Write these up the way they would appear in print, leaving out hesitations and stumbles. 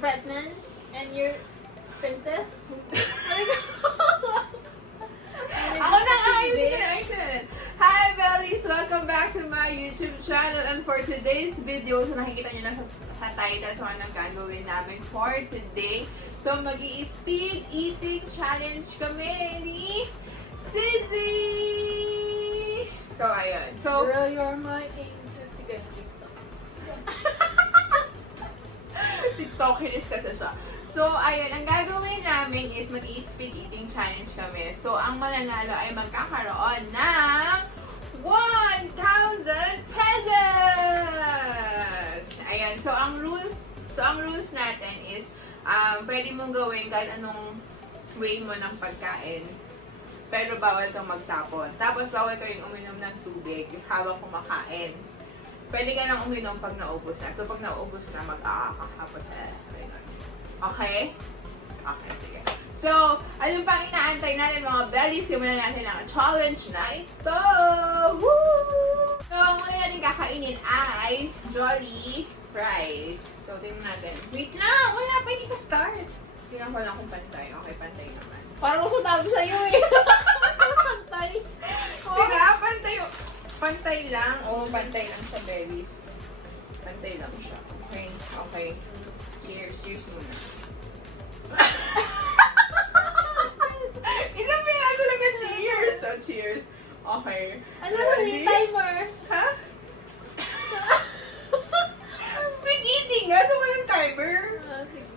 Bretman and your princess. Ako na ayos. Hi Bellies! Welcome back to my YouTube channel, and for today's video, so nakikita nyo na sa title kung anong gagawin namin for today. So mag-i-speed eating challenge kami ni Sizzy! So ayun. So, Girl, you're my angel. TikTokeris kasi siya. So, ayun, ang gagawin namin is mag-i-speed eating challenge kami. So, ang mananalo ay magkakaroon ng 1,000 pesos! Ayun, so ang rules natin is, pwede mong gawin kahit anong way mo ng pagkain. Pero bawal kang magtapon. Tapos, bawal ka rin uminom ng tubig habang kumakain. Pwede ka nang uminom pag naubos na. So, pag naubos na, mag-aakakapos na. Okay? Okay, sige. So, anong pang inaantay natin mga bellies? Simulan natin ang challenge na ito! Woo! So, ang muna natin kakainin ay Jolly Fries. So, tingnan natin. Wait lang! Wala pa, hindi pa start. Tingnan ko lang kung pantay. Okay, pantay naman. Parang gusto tabi sa'yo eh. Pantay. Sira, pantay. Pantay lang. Oo, pantay lang siya, bellies. Pantay lang siya. Okay, okay. Cheers. Cheers muna. Isang pinaso lang na cheers. So, cheers. Okay. Ano ba yung timer? Ha? Speed eating nga, so walang timer.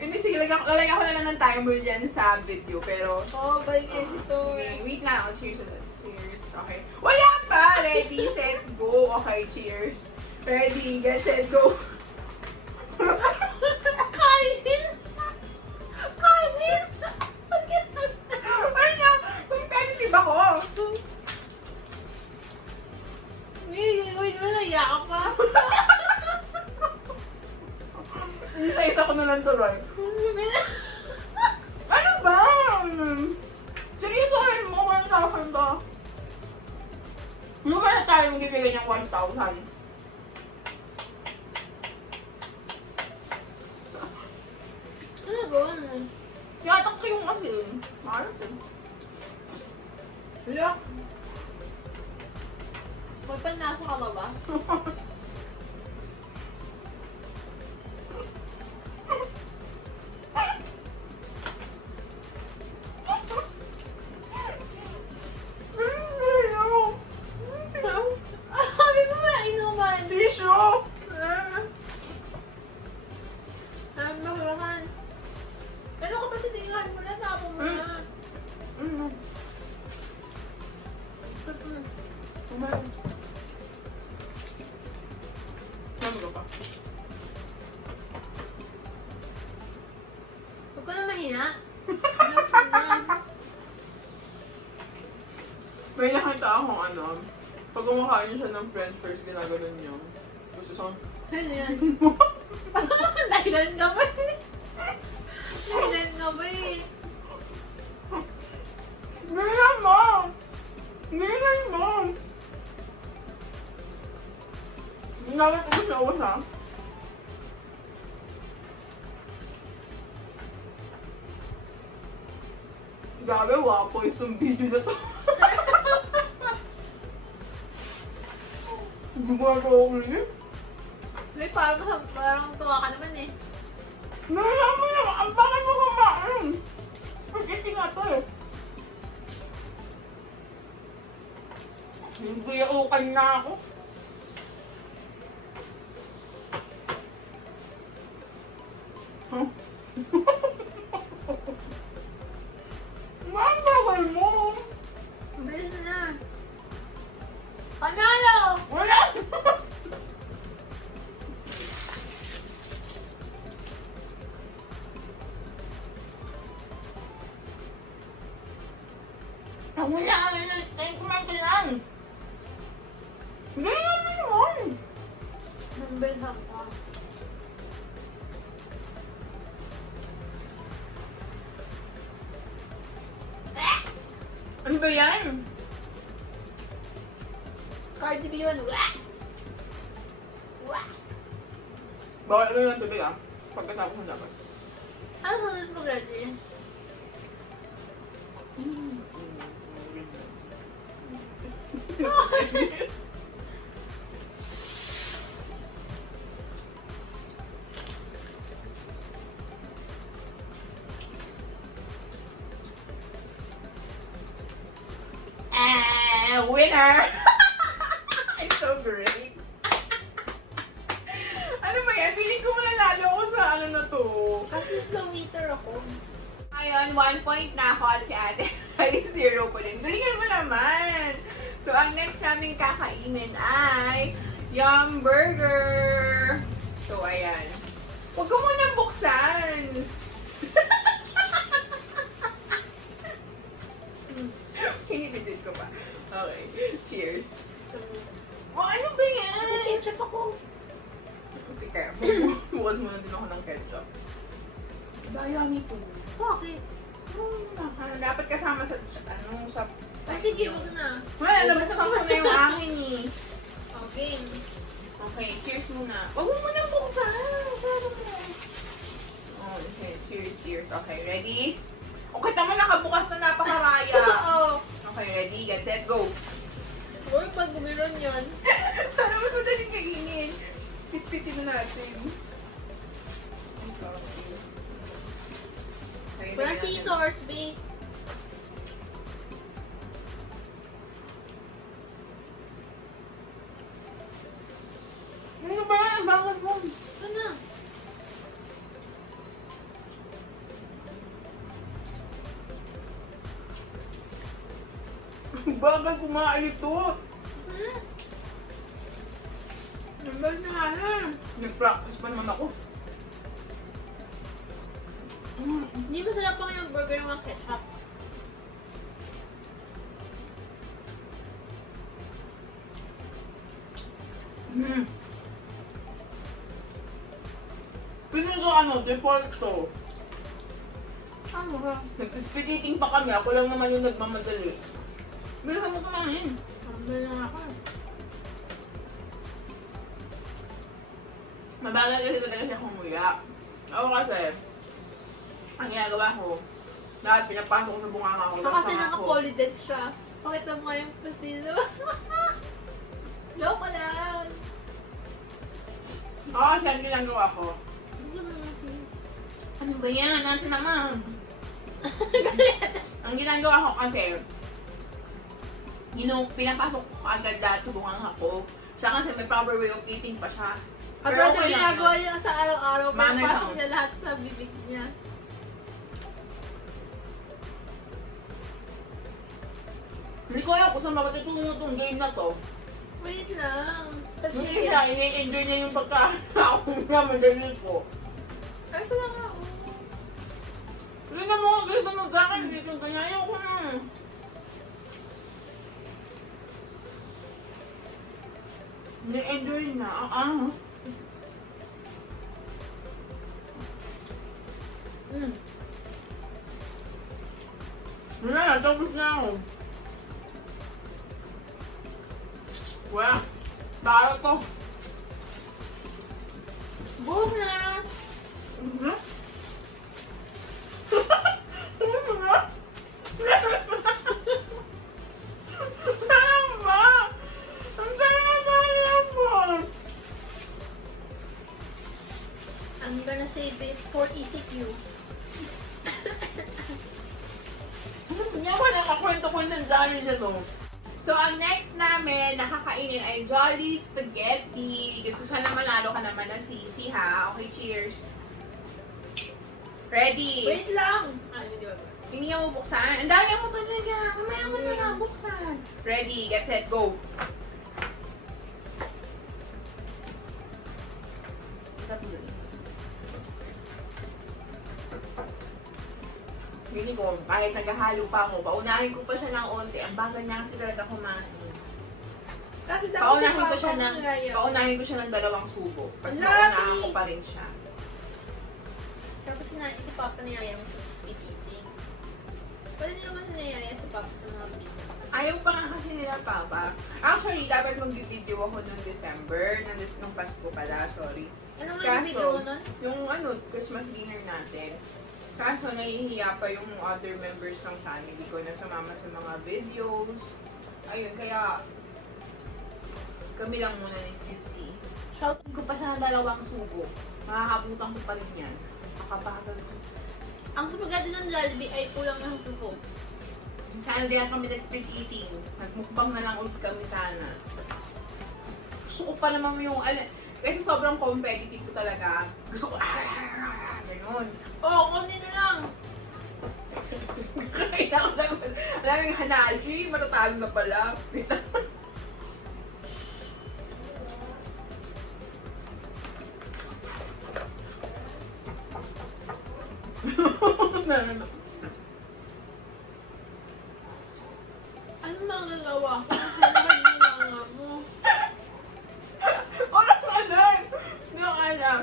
Hindi, sige, lalagyan ko na lang ng timer dyan sa video, pero... Oh, balik ito. Okay, wait na ako. Cheers. Cheers. Okay. Wala pa! Ready, set, go. Okay, cheers. Ready, get, set, go. Kainin! Kainin! Ano na? Competitive ako. Hindi, gawin mo na, yakap pa. Isa-isa ko na lang tuloy. Ano ba? Seryoso kayo mo, 1,000 ba? Ano ba na tayo magbibigay niyang 1,000? Ano gawin mo? Yatak ko yung asin. Maharap eh. Wala. Magpanasa ka ba? Sabi mo na inuman. Tissue! Sabi mo naman. Ano ka ba siningahan mo na? Sabi mo na. Umayon. Namaga pa. Huwag ko na mahina. May nakita akong ano, pag kumakain siya ng french fries, ginaganon niya. Gusto sa... Ano yan? Dahilan ka ba eh? Dahilan ka ba eh? Ganyan mo! Ganyan mo! Ginaganon ko siya ako sa... Grabe, wapo itong video na to. Hindi ko na ito ako ulit. May parang tuwa ka naman eh. Ganyan mo na! Ang bakit mo kumain! Pag-iti nga to eh. Hindi ukan na ako. Huh? Ang bakal mo! Bilis na. Panalo! Wala! Ang wala ka na! Tayo kumain ka lang! Ganyan mo naman! Number lang ka. Ano ba yan? Cardi B yun. Wah! Wah! Bawal ano yung tubig ah. Pagkatapos mo dapat. Ano sa spaghetti? Winner! I'm so great. Ano ba yan? Feeling ko mananalo ako sa ano na to. Kasi slow eater ako. Ngayon, 1 point na ako at si ate ay 0 po din. Galingan mo naman! So, ang next namin kakainin ay Yum Burger! So, ayan. Huwag ko munang buksan! Hinibidid ko pa. Okay. Cheers. Oh, ano ba yan? Ketchup ako. Sige, bukas muna din ako ng ketchup. Daya nito. Bakit? Dapat kasama sa, ano, sa... Sige, wag na. Well, nabuksan ko na yung akin eh. Okay. Okay, cheers muna. Huwag mo muna buksan. Sabi mo. Oh, okay. Cheers. Okay, ready? Okay, tama nakabukas na napakaraya. Oo. Okay, ready? Get set, go. Uy, pag bumiron yun. Sana mas madaling kainin. Pitpitin na natin. Okay, Wala lagyan natin. scissors, babe. Ano ba yan? Ang bangon mo. Ito na. Bagal kumain ito. Hmm? Nambal na nga na. Nag-practice pa naman ako. Hindi masarap pang yung burger ng mga ketchup. Piling ko ano, default to. Ano ba? Nag-spaghetti pa kami. Ako lang naman yung nagmamadali. Bilisan mo kumain. Tambal na ako. Mabagal kasi talaga siya kumuya. Ako kasi, ang ginagawa ko, lahat pinapasok ko sa bunganga ko. Kasi naka-polydent siya. Pakita mo nga yung pastizo. Loko lang. Oo, kasi ang ginagawa ko. Ano naman siya? Ano ba yan? Ano naman? Ang ginagawa ko kasi, pinapasok ko agad lahat sa bunganga ko. Siya kasi may proper way of eating pa siya. Pero okay lang ginagawa yun. niya sa araw-araw. Manner Pinapasok lang. niya lahat sa bibig niya. Hindi ko alam kung saan matutungo itong game na to. Wait lang. Hindi siya, ini-enjoy niya yung pagkakao niya, madali ko. Ay, sila nga. Hindi na mo, gusto mo gakan, hindi ko ganyan. Ayaw ko na. Ni-enjoy na. Wala na, tapos na ako. Wala. Baka to. Boom na! Mhm. Ano na? Tama! Ang daya mo! I'm gonna save it for ECQ. Hindi ako nakakwento ko ng Jolly na to. So, ang next namin nakakainin ay Jolly Spaghetti. Gusto sana malalo ka naman ng sisi, ha? Okay, cheers. Ready? Wait lang! Ah, hindi ba? Hindi niya mo buksan. Ang dami mo talaga. Mamaya mo na lang buksan. Ready, get set, go. Hindi ko, kahit naghahalo pa ako, paunahin ko pa siya ng onti. Ang bagal niya kasi talaga kumain. Kasi Paunahin ko siya ng 2 subo. Tapos Love maunahan it. ko pa rin siya. Tapos si Papa niyaya mo sa spaghetti. Pwede naman si niyaya si Papa sa mga video. Ayaw pa nga kasi nila, Papa. Actually, dapat mag-video ako noong December. Nung Pasko pala, sorry. Ano nga yung video mo nun? Yung Christmas dinner natin. Kaso nahihiya pa yung other members ng family ko na sumama sa mga videos. Ayun, kaya kami lang muna ni Sissy. Shoutin ko pa siya ng 2 subo. Makakabutan ko pa rin yan. Makabagal ko. Ang spaghetti ng Jollibee ay kulang ng supo. Sana di kami nag-split eating. Nagmukbang na lang ulit kami sana. Gusto ko pa naman yung, kasi sobrang competitive ko talaga. Gusto ko, gano'n. Oo, kunin na lang. Kaya ako lang, alam yung hanashi, matatalo na pala. Ano magagawa ko? Ano mo? Walang alam! Yung alam.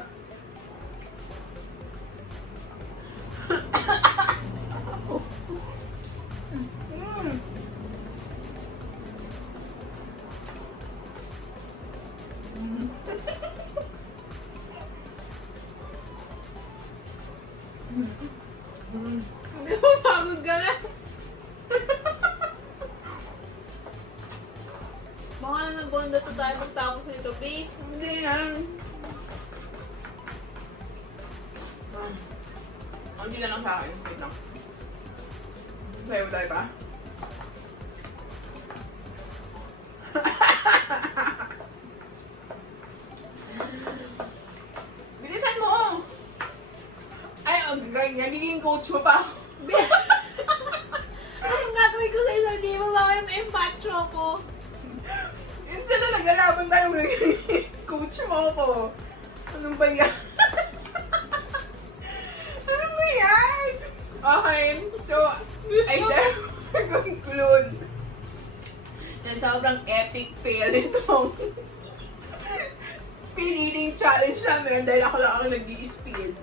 Hindi mo pagod ka na. Baka naman bonda to tayo magtapos nito, B. Hindi yan. Hindi na lang sa akin. Wait lang. Sayo tayo pa? Bilisan mo! Ay, nagiging coach mo pa. Anong gagawin ko sa isang di mo? Baka may empacho ko. Minsan na naglalaban tayo magiging coach mo ko. Anong ba yan? Ano ba yan? Okay, so, I never conclude na sobrang epic fail itong speed eating challenge namin dahil ako lang ang nag-i-speed.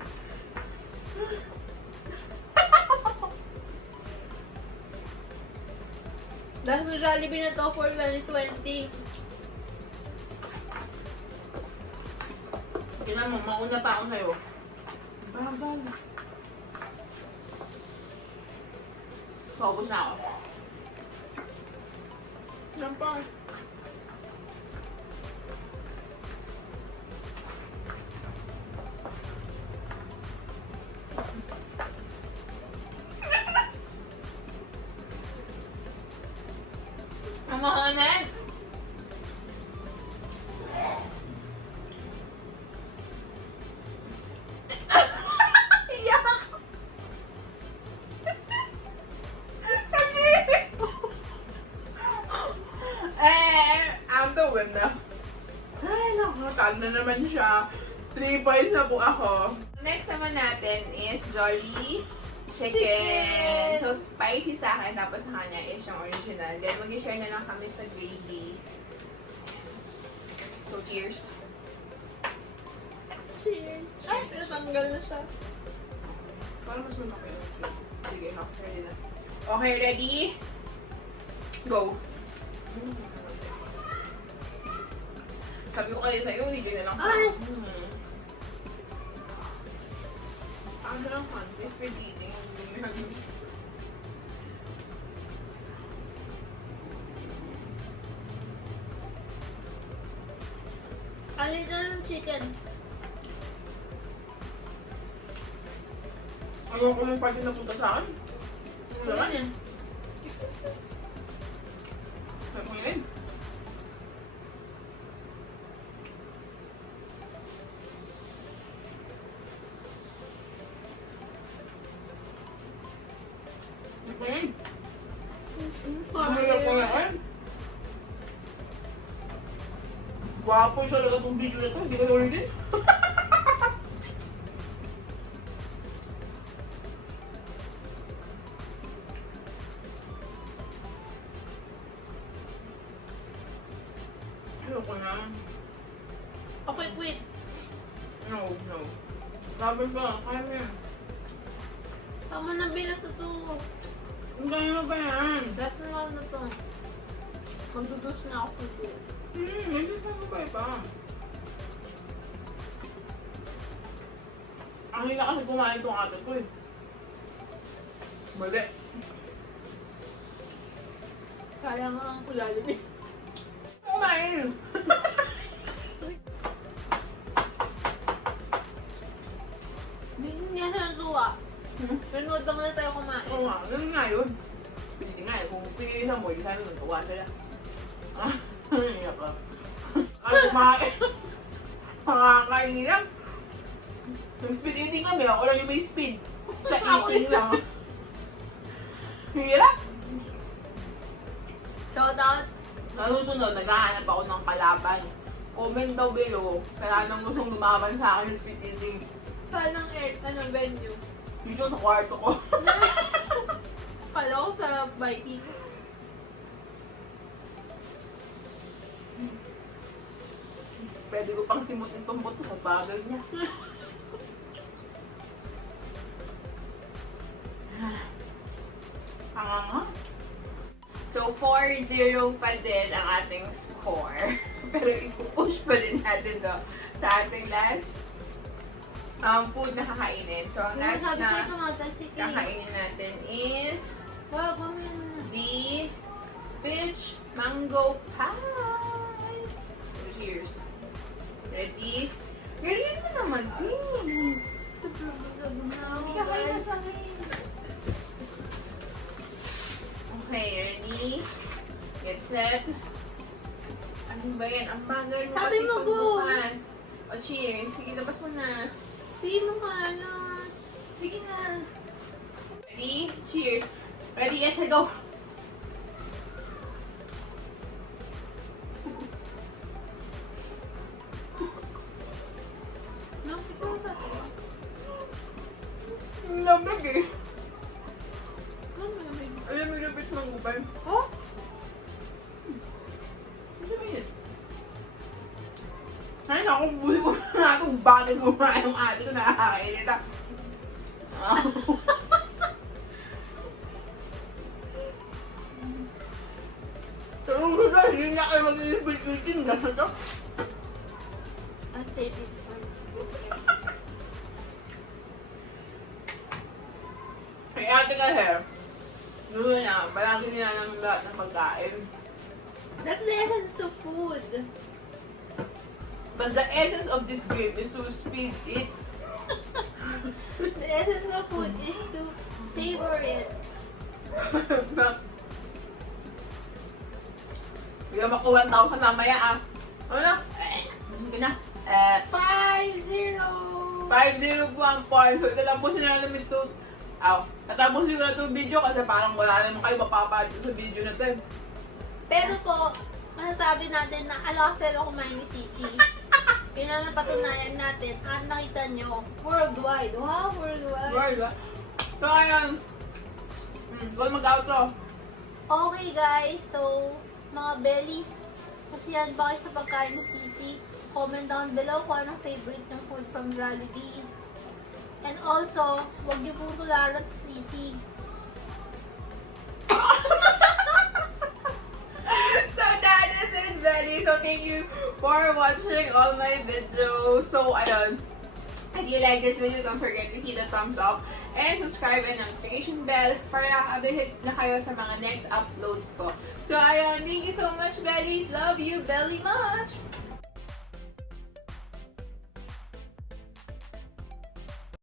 Dahil sa Jollibee na to for 2020. Tingnan mo, mauna pa ako sa'yo. Bagal. Paubos na ako. Yan pa. Mamahanan! Iyak! I'm the winner. Ay, naku, talo na naman siya. 3 points na po ako. Next naman natin is Jolly Chicken. So, spicy sa akin, tapos sa kanya is yung original. Then, mag-share na lang kami sa gravy. So, cheers. Cheers. Ay, natanggal na siya. Parang mas malaki yung food. Sige, ready na. Okay, ready? Go. Sabi ko kayo sa'yo, hindi na lang sa Ay! Ano lang han? Whisper eating. Alin na ng chicken. Ano ko yung party na punta sa akin? Ano naman? yan? Sabi ko yun. Sabi ko yun. Sabi ko yun. Gwapo siya lang itong video na ito. Hindi ko na ulitin. Ayoko na. Okay, quit. No. Sabi pa, kaya mo yan. Tama na bilas na to. Ang gaya na ba yan? That's na na to. Magdudus na ako dito. May sasama pa iba. Ang hila kasi kumain itong ate ko eh. Mali. Sayang ang kulalim eh. Kumain! Bigyan niya sa suwa. Pinood lang na tayo kumain. Oo nga, yun nga yun. Hindi nga eh, kung pinilisan mo, hindi sana nagkawa sila. Iyak ka. Ay, kumain. Makakain lang. Yung speed eating kami, ako lang yung may speed. Sa eating lang. Hirap. Shout out. Sa susunod, naghahanap ako ng kalaban. Comment daw below. Kaya nang gustong lumaban sa akin sa speed eating. Saan ang venue? Dito sa kwarto ko. Kala ko sa biking. Pwede ko pang simutin tong buto sa bagal niya. Nga. So, 4-0 pa din ang ating score. Pero ipupush pa din natin to sa ating last food na kakainin. So, ang last Sabi na sa'yo tumatag si Kay. kakainin natin is Wow, pamaya na. the peach mango pie. So, cheers. Ready? Galingan mo naman, sis. Sobrang bigat na Hindi ka kayo nasanay. Okay, ready? Get set. Ano ba yan? Ang bagal mo Sabi pati mo, go. pagbukas. O, cheers. Sige, labas mo na. Hindi mo kalat. Sige na. Ready? Cheers. Ready? Yes, I go. Nakikita ba ito? Lamig eh. Ano naman? Alam mo yung bitch mangupay? Oh? Ano ba yun? Ay, naku, buhay ko na itong bakit kumain yung ate ko nakakainit ah. Pero wala, hindi na kayo mag-iisip-isin na ito. Ang satisfied. Kay ate kasi, yun na, palagi nila naman lahat ng pagkain. That's the essence of food. But the essence of this game is to speed it. The essence of food is to savor it. Hindi ka makuha ang tao ka mamaya ah. Ano na? Sige na. 5-0! 5-0 po ang point. So, tatapusin na namin ito. Tatapusin ko na ito video kasi parang wala naman kayo mapapad sa video na ito. Pero po, masasabi natin na alasal ako kumain ni Sisi. Yun ang napatunayan natin at nakita nyo, worldwide. Wow, worldwide. Right, ah. So, ayun. Kung mag-outro. Okay guys, so mga bellies, kasiyahan ba kayo sa pagkain ni Sisi? Comment down below kung anong favorite ng food from Jollibee. And also, huwag niyo pong tularan sa Sisi. So that is it, Belly. So thank you for watching all my videos. So ayun, if you like this video, don't forget to hit the thumbs up and subscribe and notification bell para update na kayo sa mga next uploads ko. So ayun, thank you so much, Bellies. Love you very much.